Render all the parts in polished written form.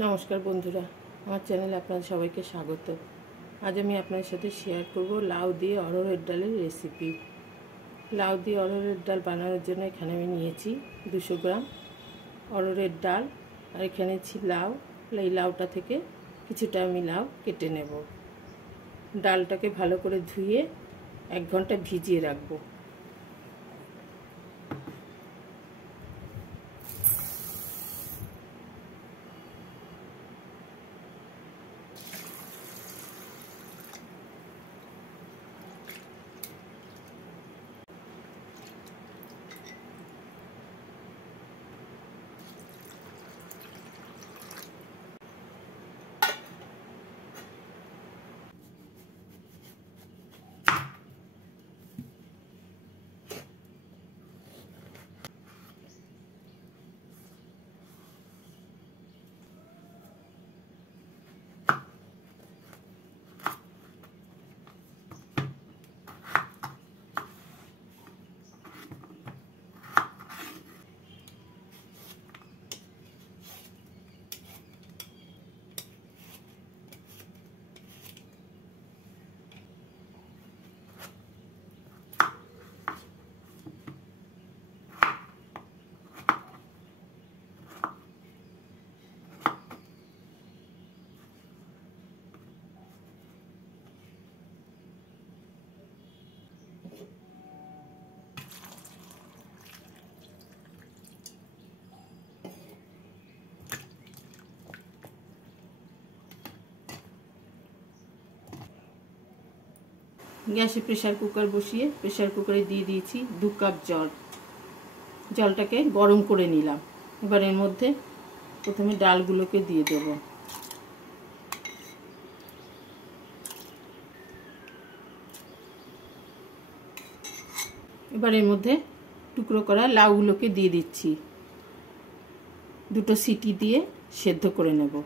নমস্কার বন্ধুরা, আমার চ্যানেলে আপনাদের সবাইকে স্বাগত। আজ আমি আপনাদের সাথে শেয়ার করব লাউ দিয়ে অরহরের ডালের রেসিপি। লাউ দিয়ে অরহরের ডাল বানানোর জন্য এখানে আমি নিয়েছি 200 গ্রাম অরহরের ডাল, আর এখানে নিয়েছি লাউ। এই লাউটা থেকে কিছুটা আমি লাউ কেটে নেব। ডালটাকে ভালো করে ধুয়ে 1 ঘন্টা ভিজিয়ে রাখবো। গ্যাসে প্রেসার কুকার বসিয়ে প্রেসার কুকারে দিয়ে দিয়েছি 2 কাপ জল। জলটাকে গরম করে নিলাম। এবার এর মধ্যে প্রথমে ডালগুলোকে দিয়ে দেব। এবার এর মধ্যে টুকরো করা লাউগুলোকে দিয়ে দিচ্ছি। 2টো সিটি দিয়ে সেদ্ধ করে নেব।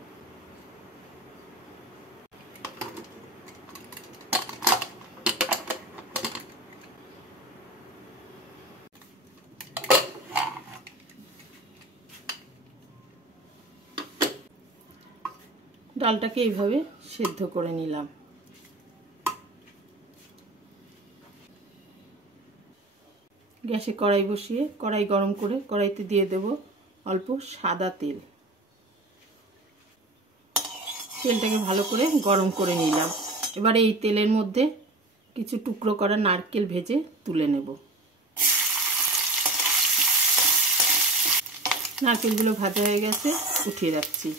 ডালটাকে এইভাবে সেদ্ধ করে নিলাম। গ্যাসে কড়াই বসিয়ে কড়াই গরম করে কড়াইতে দিয়ে দেব অল্প সাদা তেল। তেলটাকে ভালো করে গরম করে নিলাম। এবার এই তেলের মধ্যে কিছু টুকরো করা নারকেল ভেজে তুলে নেব। নারকেলগুলো ভাজা হয়ে গেছে, উঠিয়ে রাখছি।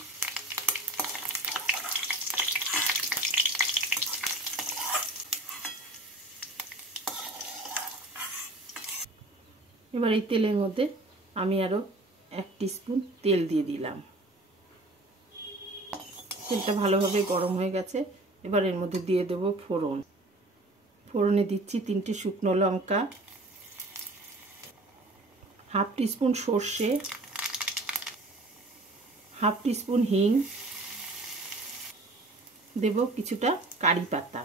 এবার এই তেলের মধ্যে আমি আরো 1 টিস্পুন তেল দিয়ে দিলাম। তেলটা ভালোভাবে গরম হয়ে গেছে। এবার এর মধ্যে দিয়ে দেব ফোড়ন। ফোড়নে দিচ্ছি 3টে শুকনো লঙ্কা, 1/2 টিস্পুন সর্ষে, 1/2 টিস্পুন হিং, দেব কিছুটা কারি পাতা।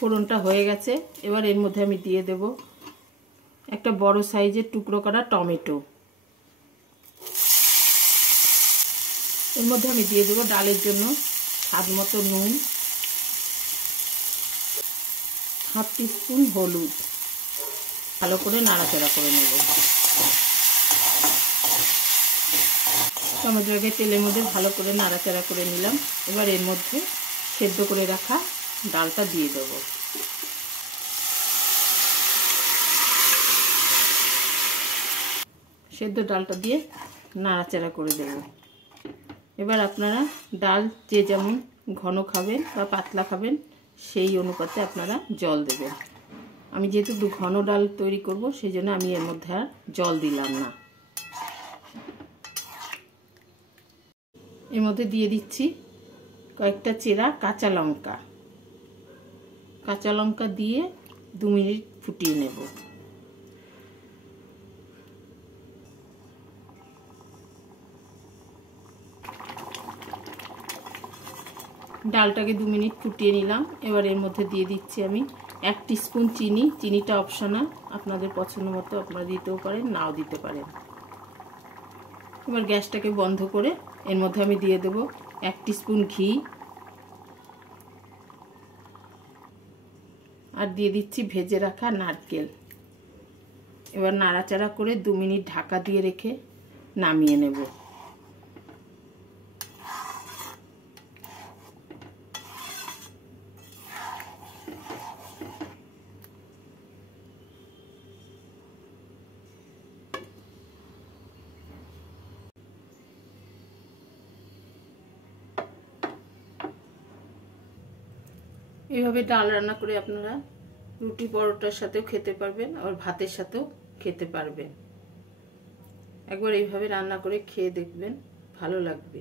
ফোড়নটা হয়ে গেছে। এবার এর মধ্যে আমি দিয়ে দেব একটা বড় সাইজের টুকরো করা টমেটো। এর মধ্যে আমি দিয়ে দেব ডালের জন্য স্বাদ মতো নুন, 1/2 টিস্পুন হলুদ। ভালো করে নাড়াচাড়া করে নেব। টমেটোটাকে তেলের মধ্যে ভালো করে নাড়াচাড়া করে নিলাম। এবার এর মধ্যে সেদ্ধ করে রাখা ডালটা দিয়ে দেব। সেদ্ধ ডালটা দিয়ে নাড়াচাড়া করে দেব। এবার আপনারা ডাল যে যেমন ঘন খাবেন বা পাতলা খাবেন সেই অনুপাতে আপনারা জল দেবেন। আমি যেহেতু ঘন ডাল তৈরি করব সেই জন্য আমি এর মধ্যে আর জল দিলাম না। এর মধ্যে দিয়ে দিচ্ছি কয়েকটা চেরা কাঁচা লঙ্কা। কাঁচা লঙ্কা দিয়ে 2 মিনিট ফুটিয়ে নেব। ডালটাকে 2 মিনিট ফুটিয়ে নিলাম। এবার এর মধ্যে দিয়ে দিচ্ছি আমি 1 টিস্পুন চিনি। চিনিটা অপশনাল, আপনাদের পছন্দ মতো আপনারা দিতেও পারেন, নাও দিতে পারেন। এবার গ্যাসটাকে বন্ধ করে এর মধ্যে আমি দিয়ে দেব 1 টিস্পুন ঘি আর দিয়ে দিচ্ছি ভেজে রাখা নারকেল। এবার নাড়াচাড়া করে 2 মিনিট ঢাকা দিয়ে রেখে নামিয়ে নেব। এইভাবে ডাল রান্না করে আপনারা রুটি পরোটার সাথেও খেতে পারবেন, আর ভাতের সাথেও খেতে পারবেন। একবার এইভাবে রান্না করে খেয়ে দেখবেন, ভালো লাগবে।